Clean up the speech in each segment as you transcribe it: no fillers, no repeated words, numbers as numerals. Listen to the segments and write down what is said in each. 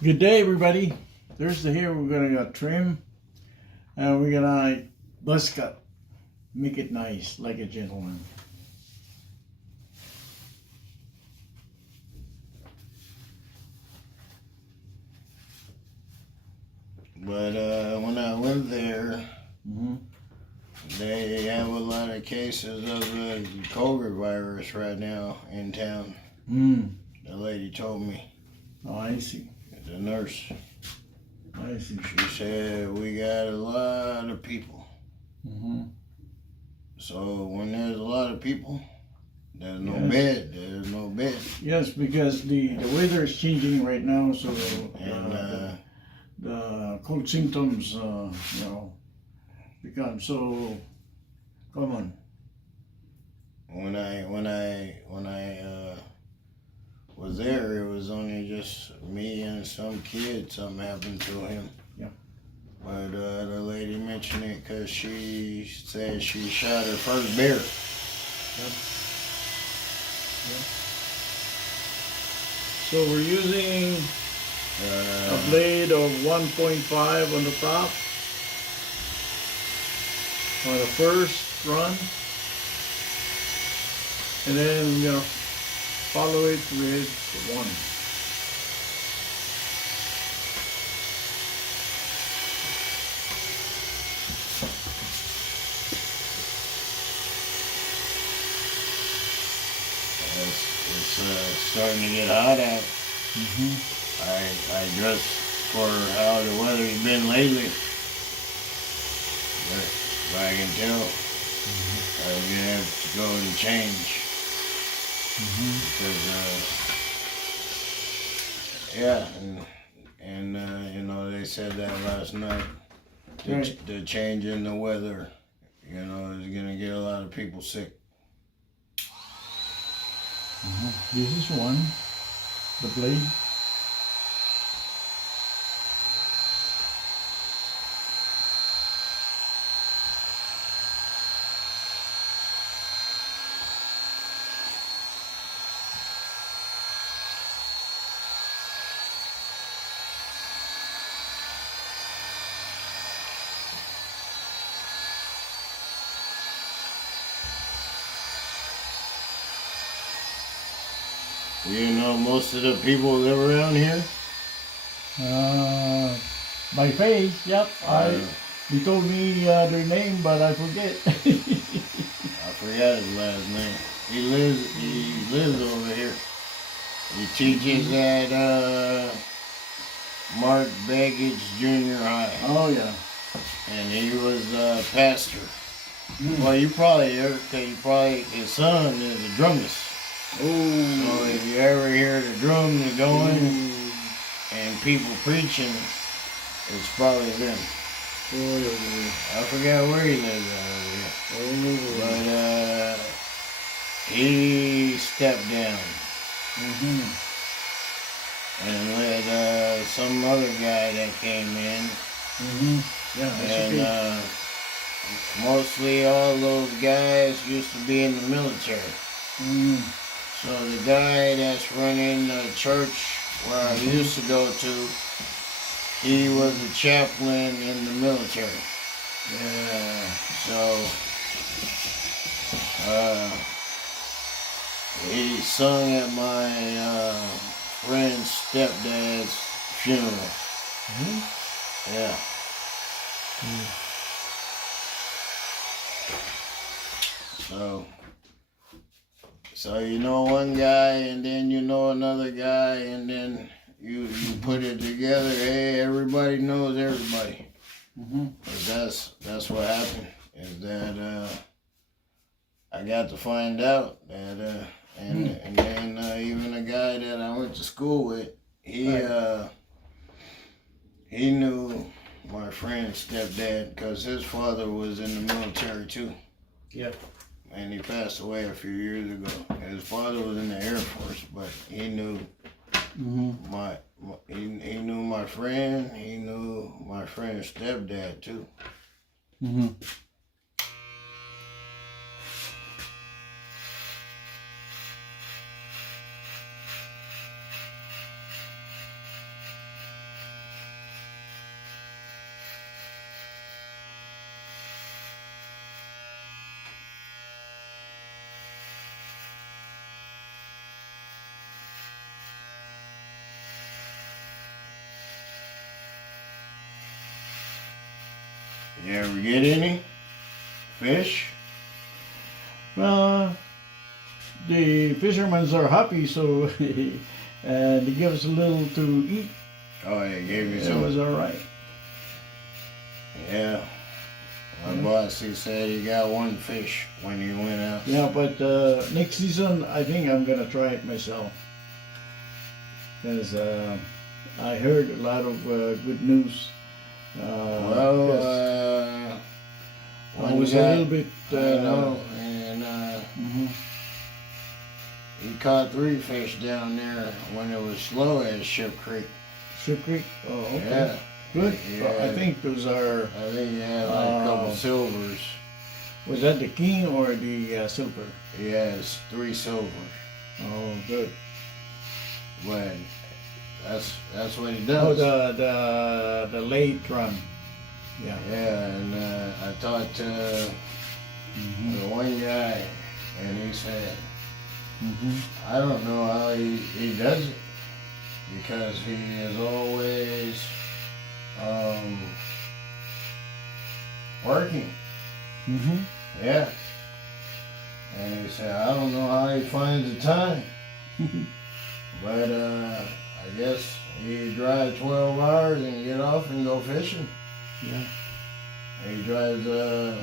Good day, everybody. Thursday here, we're gonna trim and we're gonna buzz cut. Make it nice, like a gentleman. But when I went there, Mm-hmm. they have a lot of cases of the COVID virus right now in town. The lady told me, Oh, I see. the nurse. I see. She said, we got a lot of people. Mm-hmm. So when there's a lot of people, there's no Yes. bed. There's no bed. Yes, because the weather is changing right now, so And the cold symptoms, become so common. when I was there, it was only just me and some kid. Something happened to him. Yeah. But the lady mentioned it because she said she shot her first bear. So we're using a blade of 1.5 on the top for the first run, and then we're gonna follow it with 1. It's starting to get hot out. I dress for how the weather's been lately. But I can tell I'm gonna have to go and change. Because they said that last night. Right. The change in the weather, is gonna get a lot of people sick. This is 1, the blade. You know, most of the people live around here. By face, yep. He told me their name, but I forget. I forgot his last name. He lives over here. He teaches at Mark Baggage Junior High. Oh yeah. And he was a pastor. Well, you probably heard, because his son is a drumist. So if you ever hear the drums going and people preaching, it's probably them. I forgot where he lives over here. But he stepped down and let some other guy that came in. Yeah, that's And okay. mostly all those guys used to be in the military. So the guy that's running the church where I used to go to, he was a chaplain in the military. Yeah. So he sung at my friend's stepdad's funeral. Yeah. So you know one guy, and then you know another guy, and then you put it together. Hey, everybody knows everybody. But that's what happened. Is that I got to find out that and then even a guy that I went to school with, he knew my friend's stepdad because his father was in the military too. Yep. And he passed away a few years ago. His father was in the Air Force, but he knew he knew my friend. He knew my friend's stepdad too. You ever get any fish? Well, the fishermen are happy, so and they give us a little to eat. Oh, they gave you It some. was all right. Yeah. My boss, he said he got one fish when he went out. Yeah, but next season I think I'm gonna try it myself, because I heard a lot of good news. Yes. I One was guy, a little bit. I know, and Mhm. he caught 3 fish down there when it was slow at Ship Creek. Ship Creek. Oh, okay. Yeah. Good. Yeah. Well, I think those are. I think he had like a couple silvers. Was that the king or the silver? He has 3 silvers. Oh, good. But that's what he Oh, does. the late run. Yeah. Yeah, and I talked to the one guy, and he said, I don't know how he does it, because he is always working. Yeah. And he said, I don't know how he finds the time. But I guess he drives 12 hours and get off and go fishing. Yeah. He drives a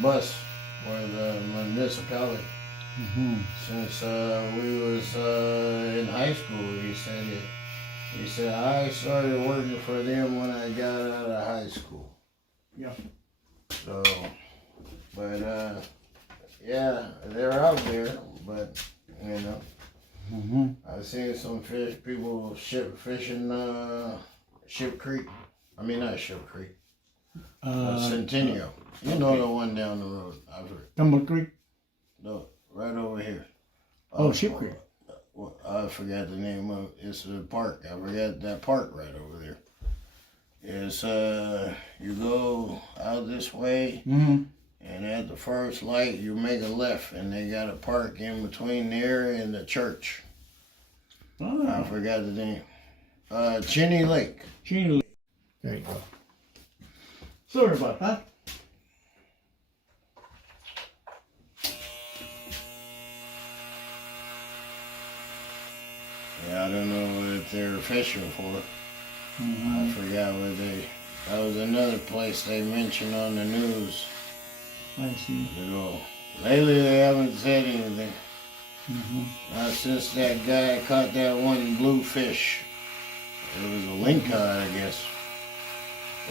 bus for the municipality. Since we was in high school, he said I started working for them when I got out of high school. Yeah. So, but yeah, they're out there, but you know, I've seen some fish, people fishing Ship Creek. I mean, not Ship Creek. Centennial. You know the one down the road. I've heard. Tumble Creek. No, right over here. Oh, Ship Creek. Well, I forgot the name of it. It's a park. I forgot that park right over there. It's you go out this way, and at the first light you make a left, and they got a park in between there and the church. Oh. I forgot the name. Cheney Lake. Cheney Lake. There you go. Sorry about that. Yeah, I don't know what they're fishing for. I forgot what they. That was another place they mentioned on the news. I see. Lately they haven't said anything. Not since that guy caught that one blue fish. It was a lingcod, I guess.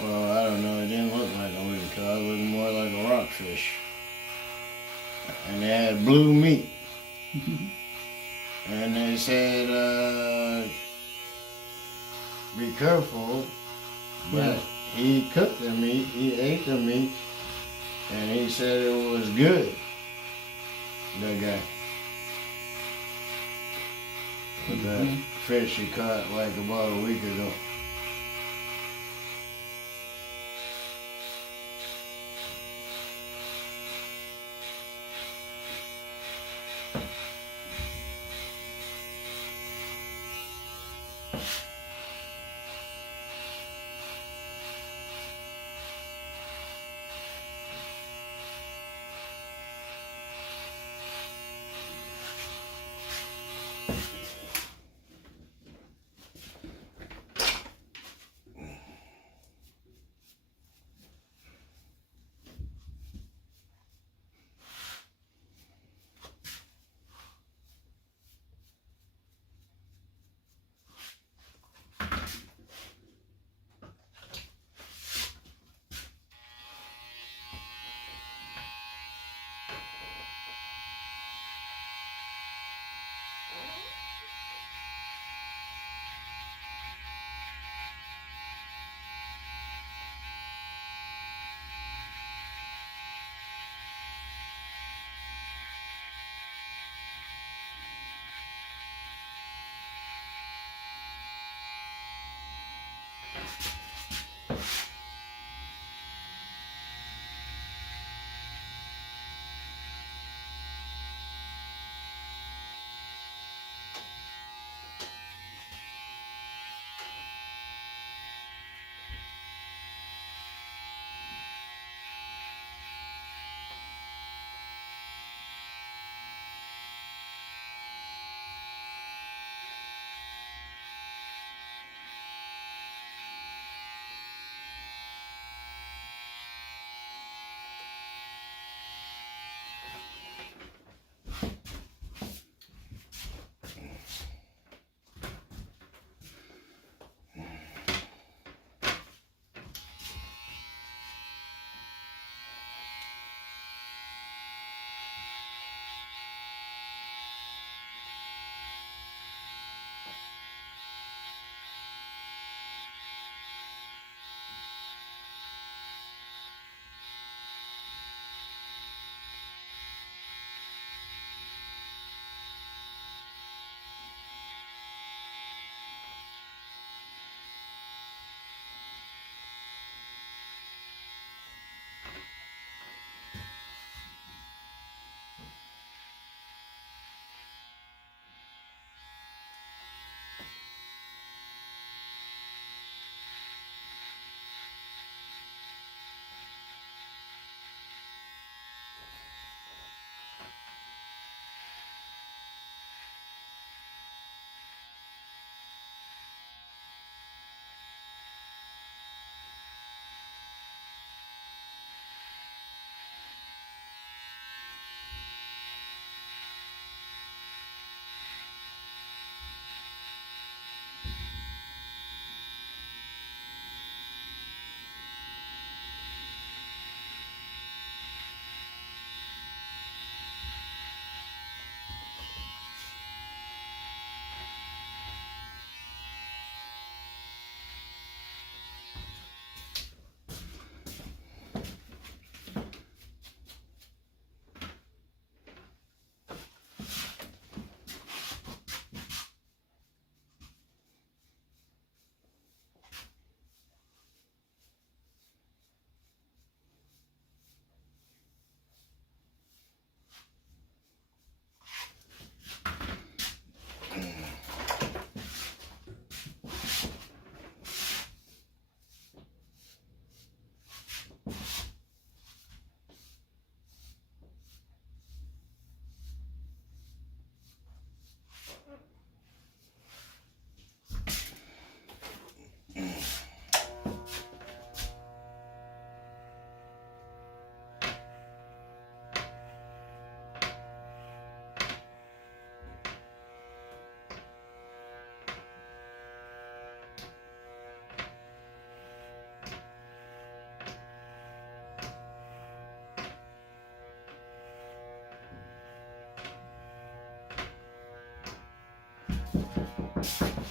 Well, I don't know. It didn't look like a lingcod. It looked more like a rockfish. And they had blue meat. And they said, be careful. But he cooked the meat. He ate the meat. And he said it was good. That guy. With that fish he caught like about a week ago.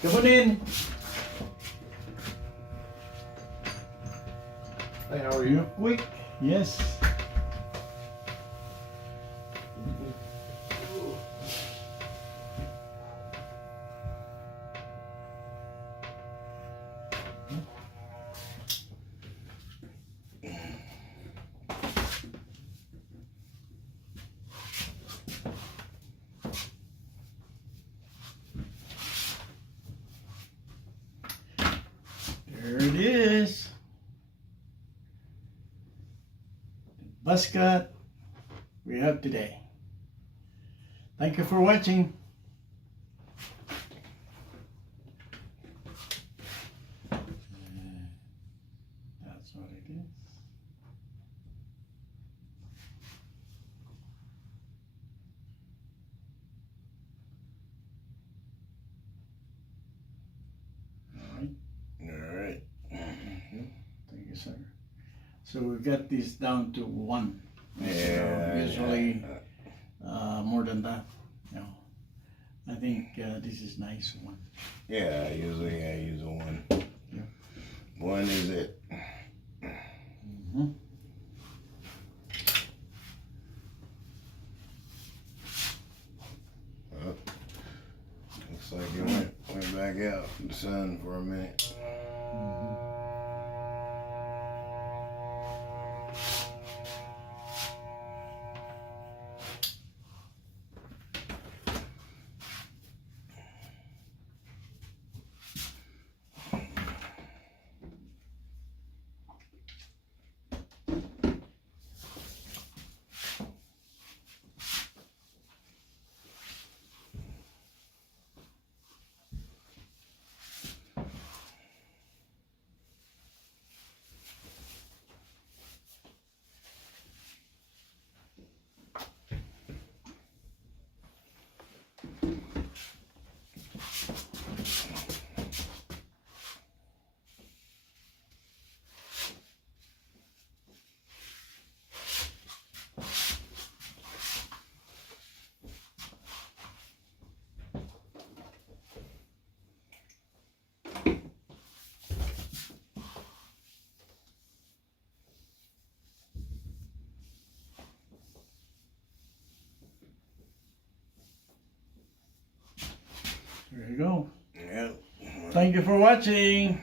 Come on in. Hey, how are You're quick. Yes. There it is. Buzz cut we have today. Thank you for watching. That's what it is. All right. Thank you, sir. So we got this down to 1. Yeah. Usually more than that. No. I think this is nice one. Yeah, usually I use a 1. Yeah. 1 is it. Mm-hmm. Oh, looks like it went back out in the sun for a minute. There you go. Yep. Thank you for watching.